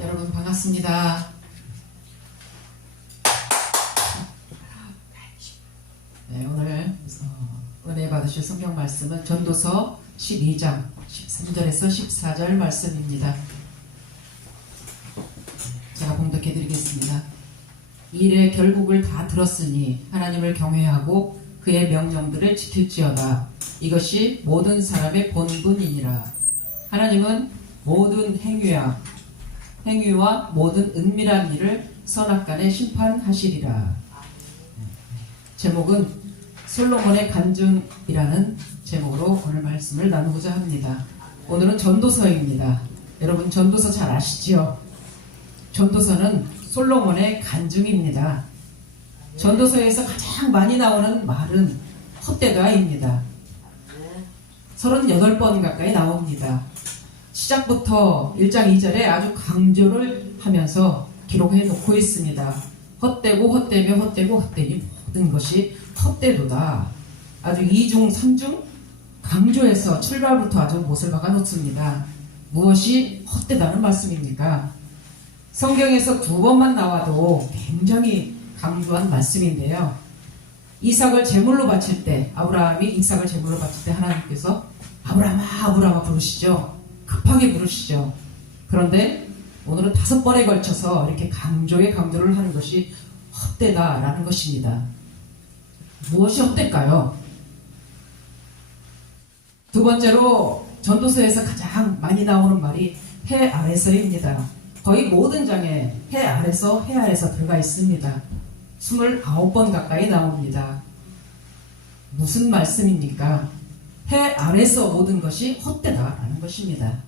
여러분 반갑습니다. 네, 오늘 은혜 받으실 성경 말씀은 전도서 12장 13절에서 14절 말씀입니다. 제가 봉독해 드리겠습니다. 일의 결국을 다 들었으니 하나님을 경외하고 그의 명령들을 지킬지어다. 이것이 모든 사람의 본분이니라. 하나님은 모든 행위와 모든 은밀한 일을 선악간에 심판하시리라. 제목은 솔로몬의 간증이라는 제목으로 오늘 말씀을 나누고자 합니다. 오늘은 전도서입니다. 여러분 전도서 잘 아시죠? 전도서는 솔로몬의 간증입니다. 전도서에서 가장 많이 나오는 말은 헛되다입니다. 38번 가까이 나옵니다. 시작부터 1장 2절에 아주 강조를 하면서 기록해 놓고 있습니다. 헛되고 헛되며 헛되고 헛되니 모든 것이 헛되도다. 아주 2중 3중 강조해서 출발부터 아주 못을 박아 놓습니다. 무엇이 헛되다는 말씀입니까? 성경에서 2번만 나와도 굉장히 강조한 말씀인데요. 이삭을 제물로 바칠 때, 아브라함이 이삭을 제물로 바칠 때 하나님께서 아브라함아 아브라함아 부르시죠. 급하게 부르시죠. 그런데 오늘은 5번에 걸쳐서 이렇게 강조를 하는 것이 헛되다라는 것입니다. 무엇이 헛될까요? 두 번째로 전도서에서 가장 많이 나오는 말이 해 아래서입니다. 거의 모든 장에 해 아래서 들어가 있습니다. 29번 가까이 나옵니다. 무슨 말씀입니까? 해 아래서 모든 것이 헛되다라는 것입니다.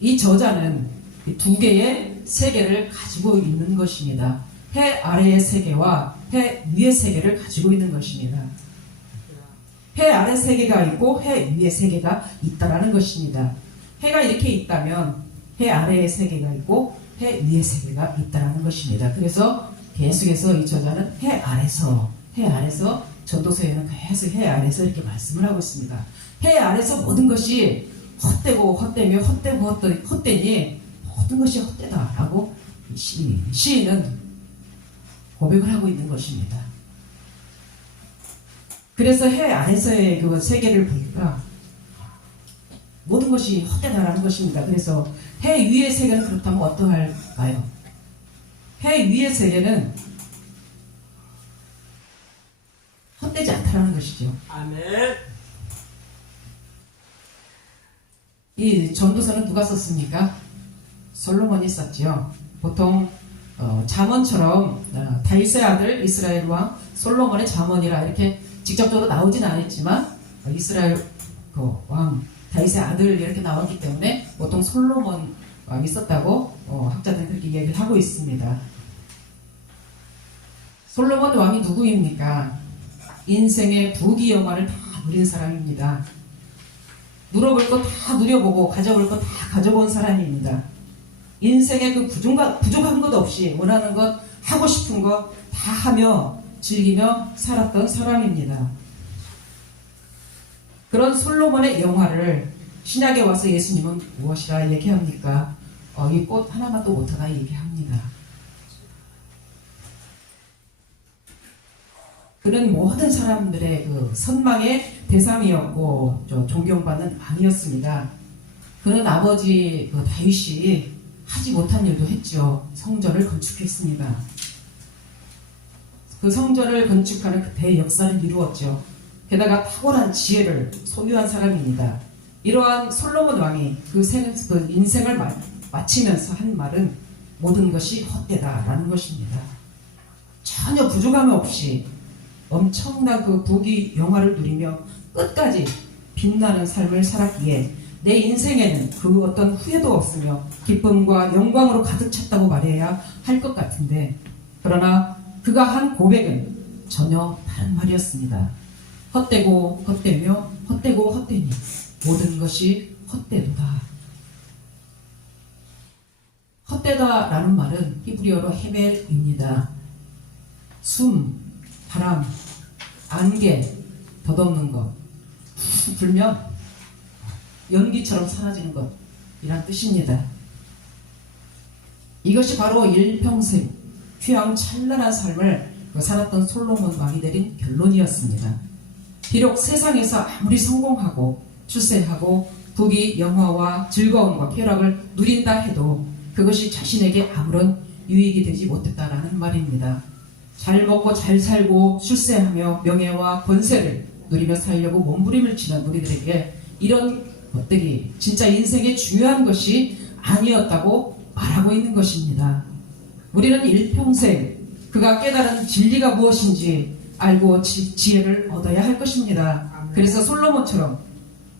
이 저자는 2개의 세계를 가지고 있는 것입니다. 해 아래의 세계와 해 위의 세계를 가지고 있는 것입니다. 해 아래 세계가 있고 해 위의 세계가 있다라는 것입니다. 해가 이렇게 있다면 해 아래의 세계가 있고 해 위의 세계가 있다라는 것입니다. 그래서 계속해서 이 저자는 해 아래서 전도서에는 계속 해 아래서 이렇게 말씀을 하고 있습니다. 해 아래서 모든 것이 헛되고 헛되며 헛되니 모든 것이 헛되다라고 시인은 고백을 하고 있는 것입니다. 그래서 해 아래서의 그 세계를 보니까 모든 것이 헛되다라는 것입니다. 그래서 해 위의 세계는 그렇다면 어떠할까요? 해 위의 세계는 헛되지 않다라는 것이죠. 아멘. 이 전도서는 누가 썼습니까? 솔로몬이 썼지요. 보통 잠언처럼 다윗의 아들 이스라엘 왕 솔로몬의 잠언이라 이렇게 직접적으로 나오진 않았지만 이스라엘 그 왕 다윗의 아들 이렇게 나왔기 때문에 보통 솔로몬 왕이 썼다고 학자들은 그렇게 얘기를 하고 있습니다. 솔로몬 왕이 누구입니까? 인생의 부귀영화를 다 누린 사람입니다. 누려볼 것 다 누려보고 가져볼 것 다 가져본 사람입니다. 인생의 그 부족한 것 없이 원하는 것, 하고 싶은 것 다 하며 즐기며 살았던 사람입니다. 그런 솔로몬의 영화를 신약에 와서 예수님은 무엇이라 얘기합니까? 이 꽃 하나만 또 못하나 얘기합니다. 그는 모든 사람들의 그 선망의 대상이었고 존경받는 왕이었습니다. 그는 아버지 다윗이 하지 못한 일도 했죠. 성전을 건축했습니다. 그 성전을 건축하는 그 대역사를 이루었죠. 게다가 탁월한 지혜를 소유한 사람입니다. 이러한 솔로몬 왕이 그 인생을 마치면서 한 말은 모든 것이 헛되다라는 것입니다. 전혀 부족함 없이 엄청난 그 부귀영화를 누리며 끝까지 빛나는 삶을 살았기에 내 인생에는 그 어떤 후회도 없으며 기쁨과 영광으로 가득 찼다고 말해야 할 것 같은데, 그러나 그가 한 고백은 전혀 다른 말이었습니다. 헛되고 헛되며 헛되고 헛되니 모든 것이 헛되도다. 헛되다라는 말은 히브리어로 헤벨입니다. 숨, 바람, 안개, 덧없는 것, 불면 연기처럼 사라지는 것이란 뜻입니다. 이것이 바로 일평생 휘황찬란한 삶을 살았던 솔로몬 왕이 내린 결론이었습니다. 비록 세상에서 아무리 성공하고 출세하고 부귀 영화와 즐거움과 쾌락을 누린다 해도 그것이 자신에게 아무런 유익이 되지 못했다라는 말입니다. 잘 먹고 잘 살고 출세하며 명예와 권세를 누리며 살려고 몸부림을 치는 우리들에게 이런 것들이 진짜 인생의 중요한 것이 아니었다고 말하고 있는 것입니다. 우리는 일평생 그가 깨달은 진리가 무엇인지 알고 지혜를 얻어야 할 것입니다. 아멘. 그래서 솔로몬처럼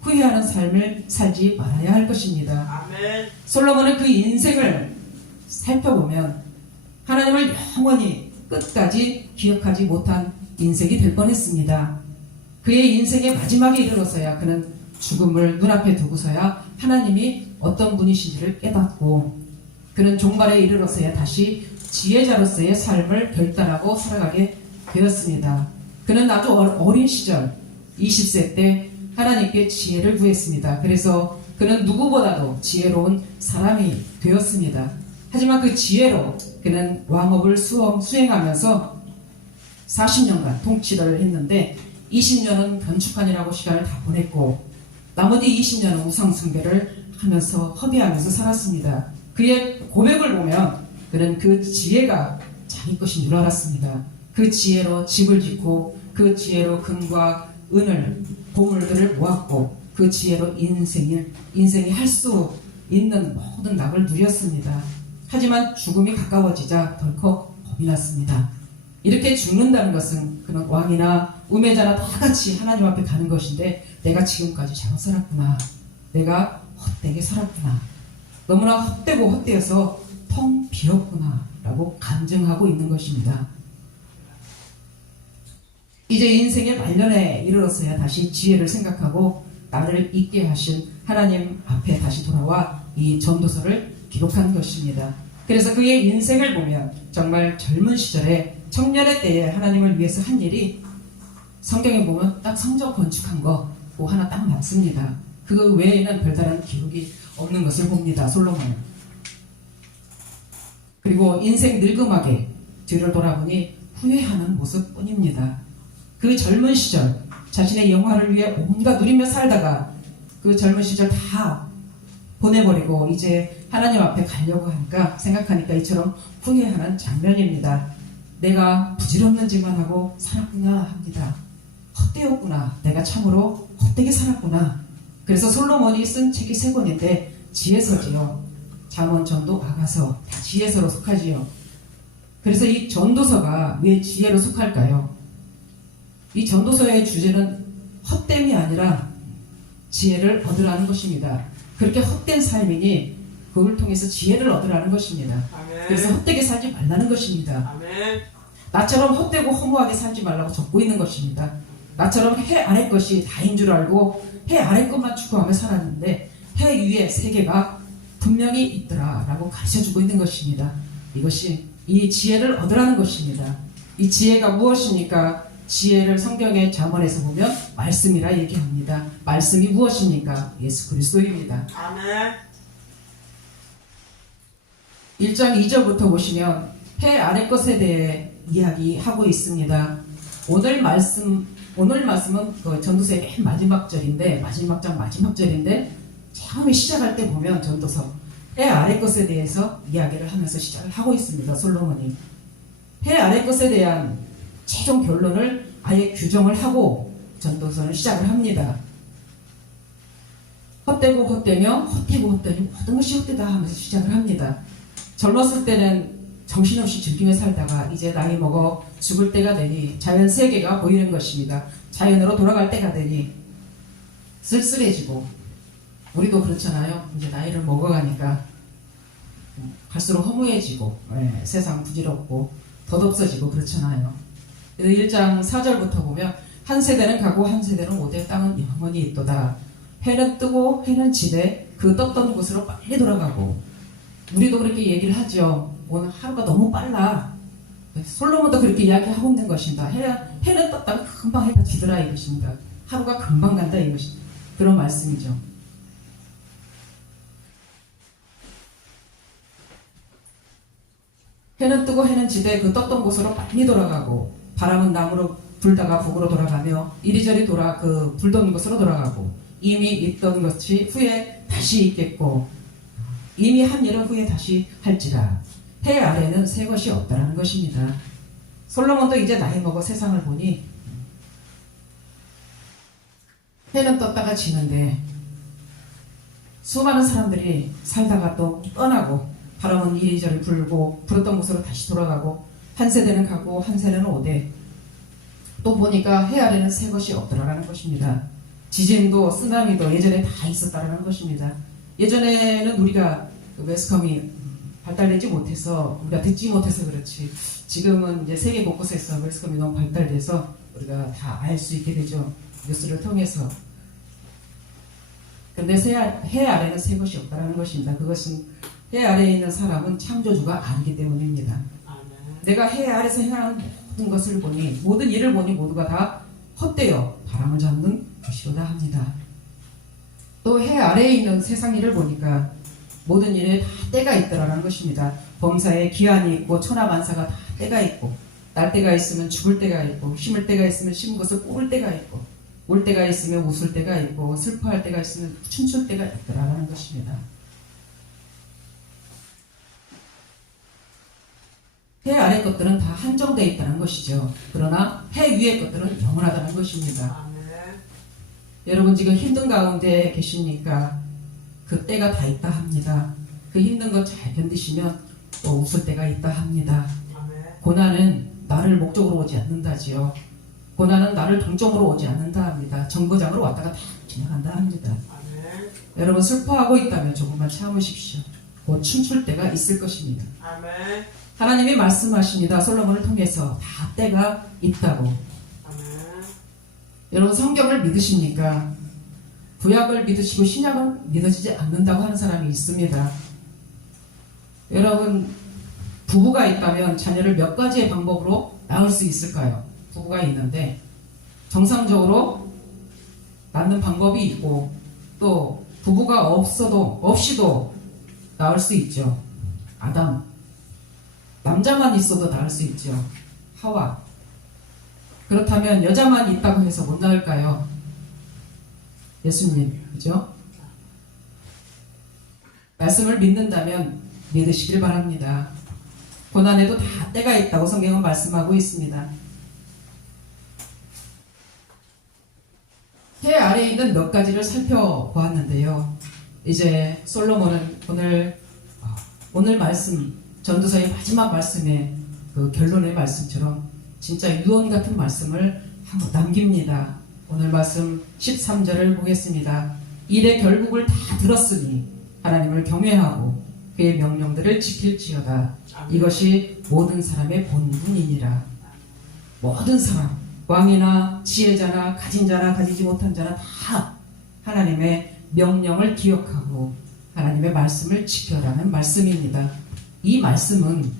후회하는 삶을 살지 말아야 할 것입니다. 아멘. 솔로몬은 그 인생을 살펴보면 하나님을 영원히 끝까지 기억하지 못한 인생이 될 뻔했습니다. 그의 인생의 마지막에 이르러서야 그는 죽음을 눈앞에 두고서야 하나님이 어떤 분이신지를 깨닫고 그는 종말에 이르러서야 다시 지혜자로서의 삶을 결단하고 살아가게 되었습니다. 그는 아주 어린 시절 20세 때 하나님께 지혜를 구했습니다. 그래서 그는 누구보다도 지혜로운 사람이 되었습니다. 하지만 그 지혜로 그는 왕업을 수행하면서 40년간 통치를 했는데 20년은 건축하느라고 시간을 다 보냈고 나머지 20년은 우상숭배를 하면서 허비하면서 살았습니다. 그의 고백을 보면 그는 그 지혜가 자기 것인 줄 알았습니다. 그 지혜로 집을 짓고 그 지혜로 금과 은을 보물들을 모았고 그 지혜로 인생이 할 수 있는 모든 낙을 누렸습니다. 하지만 죽음이 가까워지자 덜컥 겁이 났습니다. 이렇게 죽는다는 것은 그는 왕이나 우매자나 다 같이 하나님 앞에 가는 것인데 내가 지금까지 잘못 살았구나. 내가 헛되게 살았구나. 너무나 헛되고 헛되어서 텅 비었구나 라고 간증하고 있는 것입니다. 이제 인생의 말년에 이르렀어야 다시 지혜를 생각하고 나를 있게 하신 하나님 앞에 다시 돌아와 이 전도서를 기록한 것입니다. 그래서 그의 인생을 보면 정말 젊은 시절에 청년의 때에 하나님을 위해서 한 일이 성경에 보면 딱 성전 건축한 거 그거 하나 딱 맞습니다. 그 외에는 별다른 기록이 없는 것을 봅니다. 솔로몬은. 그리고 인생 늙음하게 뒤를 돌아보니 후회하는 모습뿐입니다. 그 젊은 시절 자신의 영화를 위해 온갖 누리며 살다가 그 젊은 시절 다 보내버리고 이제 하나님 앞에 가려고 하니까 생각하니까 이처럼 후회하는 장면입니다. 내가 부질없는지만 하고 살았구나 합니다. 헛되었구나. 내가 참으로 헛되게 살았구나. 그래서 솔로몬이 쓴 책이 3권인데 지혜서지요. 잠언, 전도, 아가서 다 지혜서로 속하지요. 그래서 이 전도서가 왜 지혜로 속할까요? 이 전도서의 주제는 헛됨이 아니라 지혜를 얻으라는 것입니다. 그렇게 헛된 삶이니 그걸 통해서 지혜를 얻으라는 것입니다. 아멘. 그래서 헛되게 살지 말라는 것입니다. 아멘. 나처럼 헛되고 허무하게 살지 말라고 적고 있는 것입니다. 나처럼 해 아래 것이 다인 줄 알고 해 아래 것만 추구하며 살았는데 해 위에 세계가 분명히 있더라라고 가르쳐주고 있는 것입니다. 이것이 이 지혜를 얻으라는 것입니다. 이 지혜가 무엇입니까? 지혜를 성경의 잠언에서 보면 말씀이라 얘기합니다. 말씀이 무엇입니까? 예수 그리스도입니다. 아멘. 1장 2절부터 보시면 해 아래 것에 대해 이야기하고 있습니다. 오늘 말씀은 그 전도서의 맨 마지막 절인데 마지막 장 마지막 절인데 처음에 시작할 때 보면 전도서 해 아래 것에 대해서 이야기를 하면서 시작을 하고 있습니다. 솔로몬이 해 아래 것에 대한 최종 결론을 아예 규정을 하고 전도서는 시작을 합니다. 헛되고 헛되며 헛되고 헛되니 모든 것이 헛되다 하면서 시작을 합니다. 젊었을 때는 정신없이 즐기며 살다가 이제 나이 먹어 죽을 때가 되니 자연 세계가 보이는 것입니다. 자연으로 돌아갈 때가 되니 쓸쓸해지고 우리도 그렇잖아요. 이제 나이를 먹어가니까 갈수록 허무해지고 세상 부질없고 덧없어지고 그렇잖아요. 그래서 1장 4절부터 보면 한 세대는 가고 한 세대는 오되 땅은 영원히 있도다. 해는 뜨고 해는 지되 그 떴던 곳으로 빨리 돌아가고 우리도 그렇게 얘기를 하죠. 오늘 하루가 너무 빨라. 솔로몬도 그렇게 이야기하고 있는 것입니다. 해는 떴다가 금방 해가 지더라 이것입니다. 하루가 금방 간다 이것입니다. 그런 말씀이죠. 해는 뜨고 해는 지되 그 떴던 곳으로 빨리 돌아가고, 바람은 남으로 불다가 북으로 돌아가며 이리저리 불던 곳으로 돌아가고, 이미 있던 것이 후에 다시 있겠고 이미 한 일은 후에 다시 할지라. 해 아래는 새 것이 없다라는 것입니다. 솔로몬도 이제 나이 먹어 세상을 보니 해는 떴다가 지는데 수많은 사람들이 살다가 또 떠나고, 바람은 이리저리 불고 불었던 곳으로 다시 돌아가고, 한 세대는 가고 한 세대는 오되, 또 보니까 해 아래는 새 것이 없더라라는 것입니다. 지진도 쓰나미도 예전에 다 있었다라는 것입니다. 예전에는 우리가 매스컴이 발달되지 못해서, 우리가 듣지 못해서 그렇지, 지금은 이제 세계 곳곳에서 매스컴이 너무 발달돼서 우리가 다 알 수 있게 되죠. 뉴스를 통해서. 근데 해 아래는 새 것이 없다라는 것입니다. 그것은 해 아래에 있는 사람은 창조주가 아니기 때문입니다. 내가 해 아래에서 행하는 모든 것을 보니, 모든 일을 보니 모두가 다 헛되어 바람을 잡는 것이로다 합니다. 또 해 아래에 있는 세상 일을 보니까 모든 일에 다 때가 있더라는 것입니다. 범사에 기한이 있고 천하만사가 다 때가 있고, 날 때가 있으면 죽을 때가 있고, 심을 때가 있으면 심은 것을 뽑을 때가 있고, 울 때가 있으면 웃을 때가 있고, 슬퍼할 때가 있으면 춤출 때가 있더라는 것입니다. 해 아래 것들은 다 한정되어 있다는 것이죠. 그러나 해 위의 것들은 영원하다는 것입니다. 여러분 지금 힘든 가운데 계십니까? 그 때가 다 있다 합니다. 그 힘든 거 잘 견디시면 또 웃을 때가 있다 합니다. 고난은 나를 목적으로 오지 않는다지요. 고난은 나를 동점으로 오지 않는다 합니다. 정거장으로 왔다가 다 지나간다 합니다. 여러분 슬퍼하고 있다면 조금만 참으십시오. 곧 춤출 때가 있을 것입니다. 하나님이 말씀하십니다. 솔로몬을 통해서 다 때가 있다고. 여러분 성경을 믿으십니까? 구약을 믿으시고 신약은 믿어지지 않는다고 하는 사람이 있습니다. 여러분 부부가 있다면 자녀를 몇 가지의 방법으로 낳을 수 있을까요? 부부가 있는데 정상적으로 낳는 방법이 있고, 또 부부가 없이도 낳을 수 있죠. 아담. 남자만 있어도 낳을 수 있죠. 하와. 그렇다면 여자만 있다고 해서 못 낳을까요? 예수님, 그죠? 말씀을 믿는다면 믿으시길 바랍니다. 고난에도 다 때가 있다고 성경은 말씀하고 있습니다. 해 아래에 있는 몇 가지를 살펴보았는데요. 이제 솔로몬은 오늘 말씀, 전도서의 마지막 말씀의 그 결론의 말씀처럼 진짜 유언 같은 말씀을 하고 남깁니다. 오늘 말씀 13절을 보겠습니다. 일의 결국을 다 들었으니 하나님을 경외하고 그의 명령들을 지킬지어다. 이것이 모든 사람의 본분이니라. 모든 사람, 왕이나 지혜자나 가진 자나 가지지 못한 자나 다 하나님의 명령을 기억하고 하나님의 말씀을 지켜라는 말씀입니다. 이 말씀은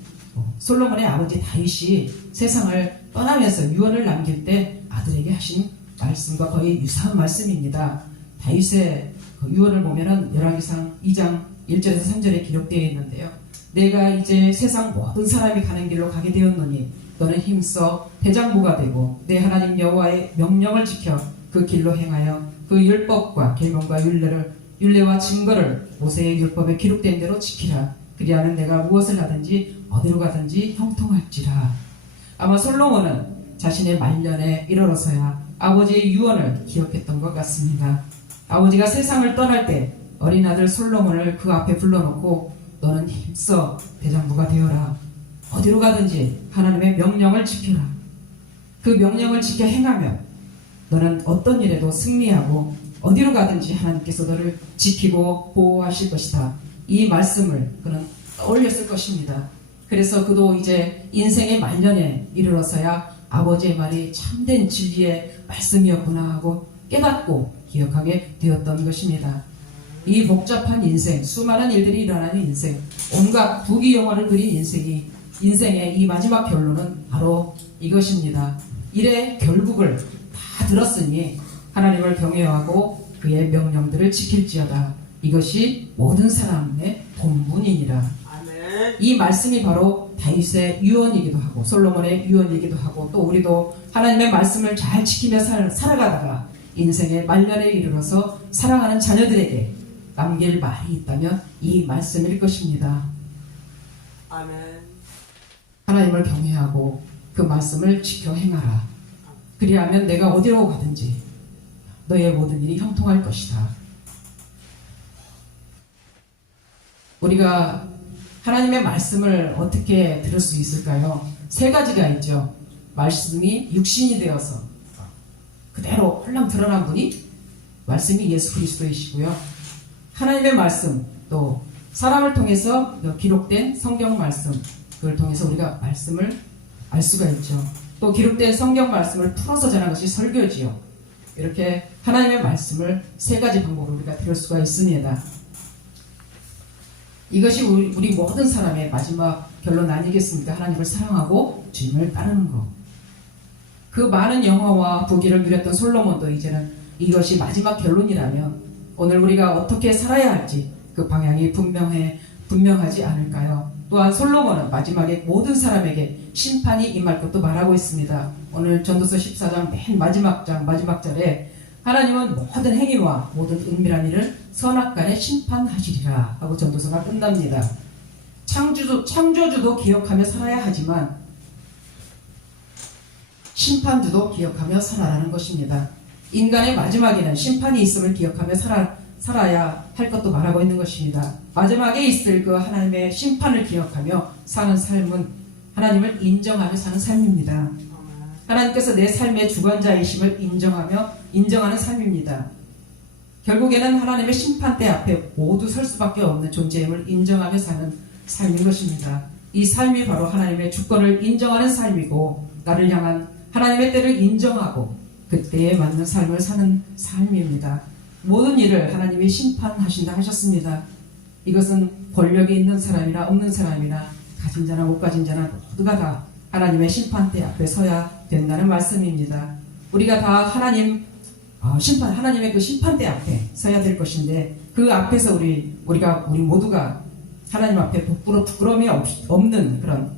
솔로몬의 아버지 다윗이 세상을 떠나면서 유언을 남길 때 아들에게 하신 말씀과 거의 유사한 말씀입니다. 다윗의 유언을 보면은 열왕기상 2장 1절에서 3절에 기록되어 있는데요. 내가 이제 세상 모든 사람이 가는 길로 가게 되었노니 너는 힘써 대장부가 되고 내 하나님 여호와의 명령을 지켜 그 길로 행하여 그 율법과 계명과 율례와 증거를 모세의 율법에 기록된 대로 지키라. 그리하면 내가 무엇을 하든지 어디로 가든지 형통할지라. 아마 솔로몬은 자신의 말년에 이르러서야 아버지의 유언을 기억했던 것 같습니다. 아버지가 세상을 떠날 때 어린 아들 솔로몬을 그 앞에 불러놓고 너는 힘써 대장부가 되어라. 어디로 가든지 하나님의 명령을 지켜라. 그 명령을 지켜 행하면 너는 어떤 일에도 승리하고 어디로 가든지 하나님께서 너를 지키고 보호하실 것이다. 이 말씀을 그는 떠올렸을 것입니다. 그래서 그도 이제 인생의 말년에 이르러서야 아버지의 말이 참된 진리의 말씀이었구나 하고 깨닫고 기억하게 되었던 것입니다. 이 복잡한 인생, 수많은 일들이 일어나는 인생, 온갖 부귀영화를 그린 인생의 이 마지막 결론은 바로 이것입니다. 일의 결국을 다 들었으니 하나님을 경외하고 그의 명령들을 지킬지어다. 이것이 모든 사람의 본분이니라. 이 말씀이 바로 다윗의 유언이기도 하고 솔로몬의 유언이기도 하고 또 우리도 하나님의 말씀을 잘 지키며 살아가다가 인생의 말년에 이르러서 사랑하는 자녀들에게 남길 말이 있다면 이 말씀일 것입니다. 아멘. 하나님을 경외하고 그 말씀을 지켜 행하라. 그리하면 내가 어디로 가든지 너의 모든 일이 형통할 것이다. 우리가 하나님의 말씀을 어떻게 들을 수 있을까요? 세 가지가 있죠. 말씀이 육신이 되어서 그대로 홀랑 드러난 분이 말씀이 예수 그리스도이시고요. 하나님의 말씀, 또 사람을 통해서 기록된 성경 말씀, 그걸 통해서 우리가 말씀을 알 수가 있죠. 또 기록된 성경 말씀을 풀어서 전하는 것이 설교지요. 이렇게 하나님의 말씀을 세 가지 방법으로 우리가 들을 수가 있습니다. 이것이 우리 모든 사람의 마지막 결론 아니겠습니까? 하나님을 사랑하고 주님을 따르는 것. 그 많은 영화와 부귀를 누렸던 솔로몬도 이제는 이것이 마지막 결론이라면 오늘 우리가 어떻게 살아야 할지 그 방향이 분명하지 않을까요? 또한 솔로몬은 마지막에 모든 사람에게 심판이 임할 것도 말하고 있습니다. 오늘 전도서 14장 맨 마지막 절에 하나님은 모든 행위와 모든 은밀한 일을 선악간에 심판하시리라 하고 전도서가 끝납니다. 창조주도 기억하며 살아야 하지만 심판주도 기억하며 살아라는 것입니다. 인간의 마지막에는 심판이 있음을 기억하며 살아야 할 것도 말하고 있는 것입니다. 마지막에 있을 그 하나님의 심판을 기억하며 사는 삶은 하나님을 인정하며 사는 삶입니다. 하나님께서 내 삶의 주관자이심을 인정하는 삶입니다. 결국에는 하나님의 심판대 앞에 모두 설 수밖에 없는 존재임을 인정하며 사는 삶인 것입니다. 이 삶이 바로 하나님의 주권을 인정하는 삶이고 나를 향한 하나님의 때를 인정하고 그때에 맞는 삶을 사는 삶입니다. 모든 일을 하나님이 심판하신다 하셨습니다. 이것은 권력이 있는 사람이나 없는 사람이나 가진 자나 못 가진 자나 모두가 다 하나님의 심판대 앞에 서야 된다는 말씀입니다. 우리가 다 하나님의 그 심판대 앞에 서야 될 것인데 그 앞에서 우리 모두가 하나님 앞에 부끄러움이 없는 그런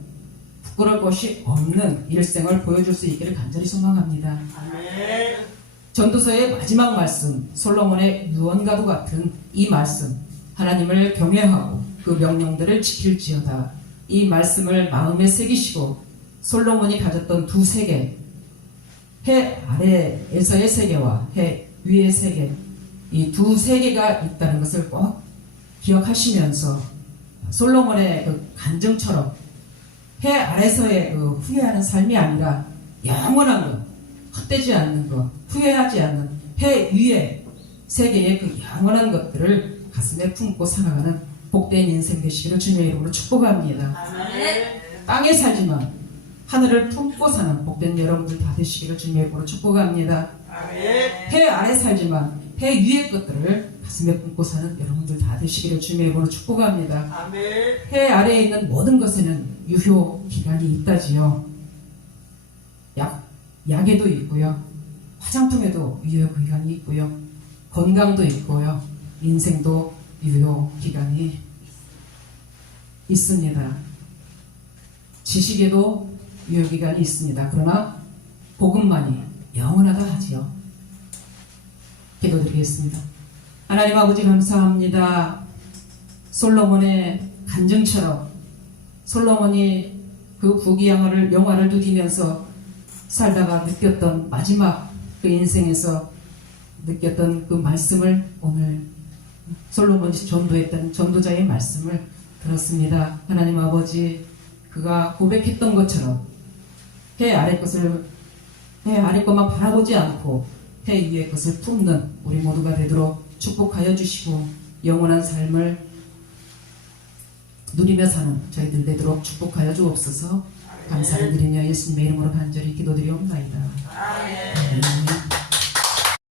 부끄러울 것이 없는 일생을 보여줄 수 있기를 간절히 소망합니다. 아멘. 전도서의 마지막 말씀, 솔로몬의 유언과도 같은 이 말씀, 하나님을 경외하고 그 명령들을 지킬지어다. 이 말씀을 마음에 새기시고 솔로몬이 가졌던 두 세계, 해 아래에서의 세계와 해 위의 세계, 이 두 세계가 있다는 것을 꼭 기억하시면서 솔로몬의 그 간증처럼 해 아래서의 그 후회하는 삶이 아니라 영원한 것, 헛되지 않는 것, 후회하지 않는 해 위의 세계의 그 영원한 것들을 가슴에 품고 살아가는 복된 인생 되시기를 주님의 이름으로 축복합니다. 아멘. 땅에 살지만 하늘을 품고 사는 복된 여러분들 다 되시기를 주님의 이름으로 축복합니다. 아멘. 해 아래 살지만 해 위의 것들을 가슴에 품고 사는 여러분들 다 되시기를 주님의 이름으로 축복합니다. 아멘. 해 아래에 있는 모든 것에는 유효 기간이 있다지요. 약에도 있고요. 화장품에도 유효 기간이 있고요. 건강도 있고요. 인생도 유효 기간이 있습니다. 지식에도 유효 기간이 있습니다. 그러나 복음만이 영원하다 하지요. 기도드리겠습니다. 하나님 아버지 감사합니다. 솔로몬의 간증처럼 솔로몬이 그 부귀영화를 누리면서 살다가 느꼈던 마지막 그 인생에서 느꼈던 그 말씀을 오늘 솔로몬이 전도했던 전도자의 말씀을 들었습니다. 하나님 아버지, 그가 고백했던 것처럼 해 아래 것만 바라보지 않고 해 위의 것을 품는 우리 모두가 되도록 축복하여 주시고 영원한 삶을 누리며 사는 저희들 되도록 축복하여 주옵소서. 감사를 드리며 예수님의 이름으로 간절히 기도드리옵나이다. 아멘. 아멘.